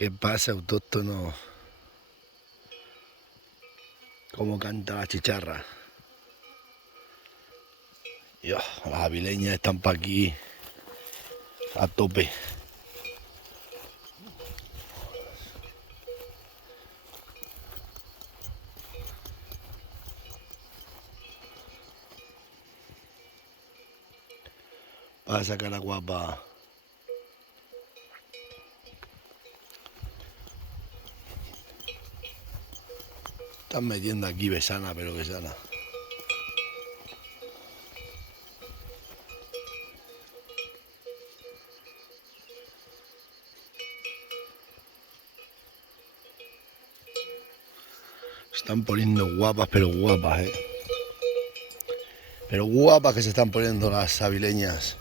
¿Qué pasa, autóctono? ¿Cómo canta la chicharra? Dios, las avileñas están para aquí a tope. Para sacar la guapa. Están metiendo aquí besana, pero besana. Están poniendo guapas, pero guapas, ¿eh? Pero guapas que se están poniendo las avileñas.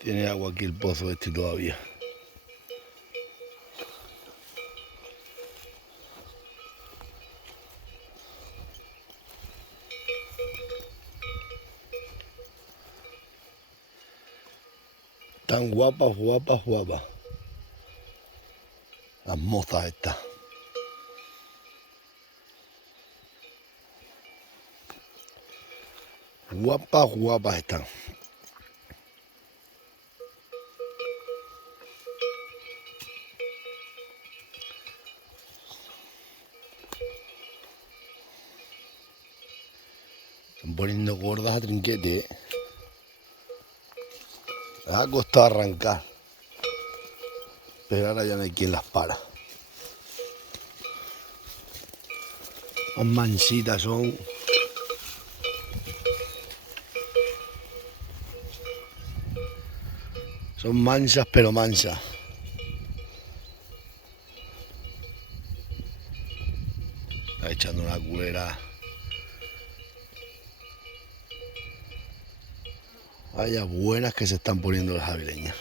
Tiene agua aquí el pozo este todavía. Están guapas, guapas, guapas. Las mozas estas. Guapas, guapas están. Están poniendo gordas a trinquete, ¿eh? Les ha costado arrancar. Pero ahora ya no hay quien las para. Más mansitas son. Son mansas, pero mansas. Está echando una culera. Vaya buenas que se están poniendo las avileñas.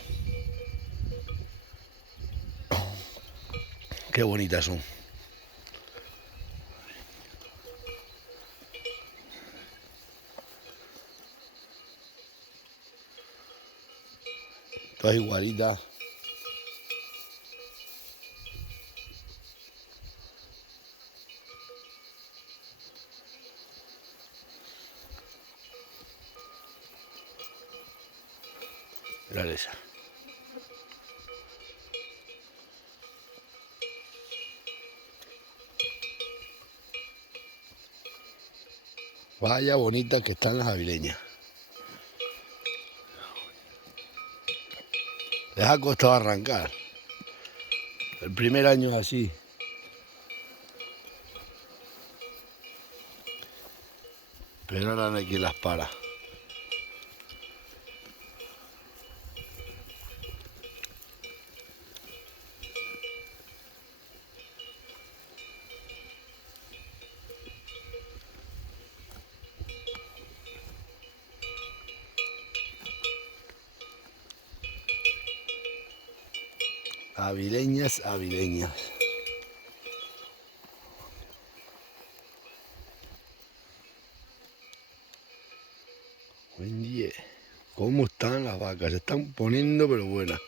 Qué bonitas son. Todas igualitas. Mirad esa. Vaya bonitas que están las avileñas. Les ha costado arrancar. El primer año es así. Pero ahora no hay quien las para. Avileñas, avileñas. Buen día. ¿Cómo están las vacas? Se están poniendo pero buenas.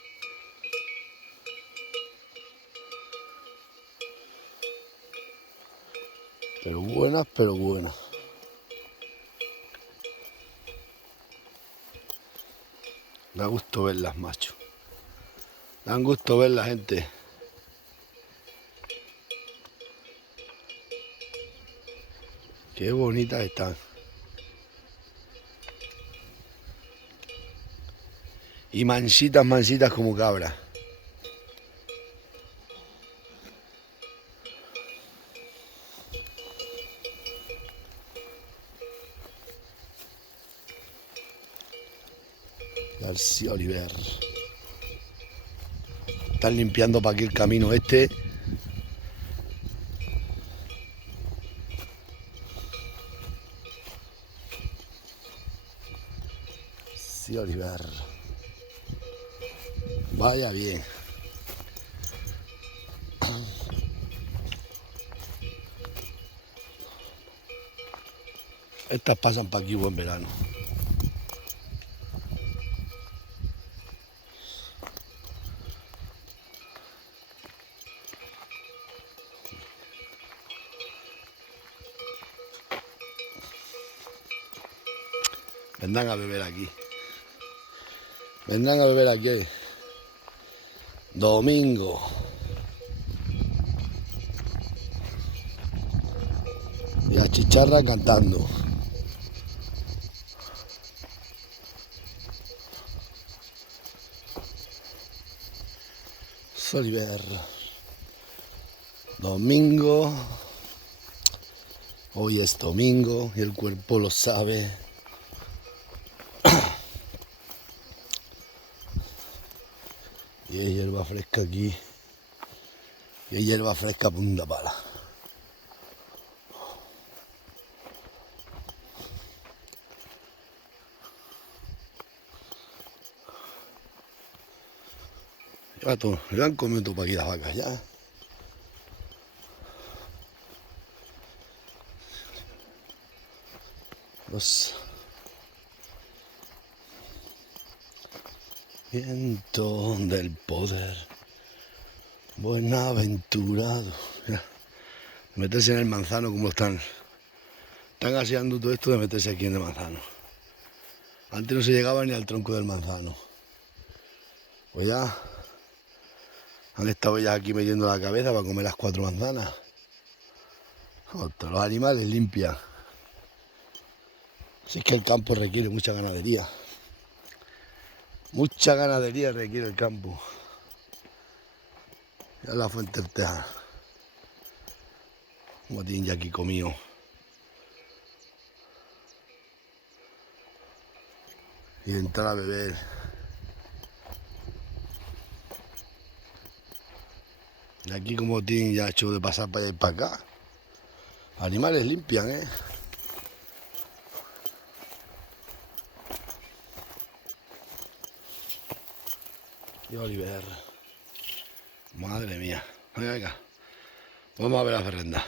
Pero buenas, pero buenas. Da gusto verlas, macho. Dan gusto ver la gente. Qué bonitas están. Y mansitas, mansitas como cabras. García Oliver. Están limpiando para aquí el camino este. García Oliver. Vaya bien. Estas pasan para aquí buen verano. Vendrán a beber aquí. Vendrán a beber aquí. Domingo. Y a chicharra cantando. Oliver. Domingo. Hoy es domingo y el cuerpo lo sabe. Y hay hierba fresca aquí. Y hay hierba fresca a punta pala. Le han comido todo para aquí las vacas ya. Los viento del poder, buenaventurado. Mira, meterse en el manzano como están aseando todo esto de meterse aquí en el manzano. Antes no se llegaba ni al tronco del manzano. Pues ya han estado ya aquí metiendo la cabeza para comer las 4 manzanas. Ostras, los animales limpian. Si es que el campo requiere mucha ganadería. Mucha ganadería requiere el campo. Ya la fuente del Teja. Como tienen ya aquí comido. Y entrar a beber. Y aquí como tienen ya hecho de pasar para allá y para acá. Animales limpian, ¿eh? Y Oliver. Madre mía. Venga, venga. Vamos a ver la ferrenda.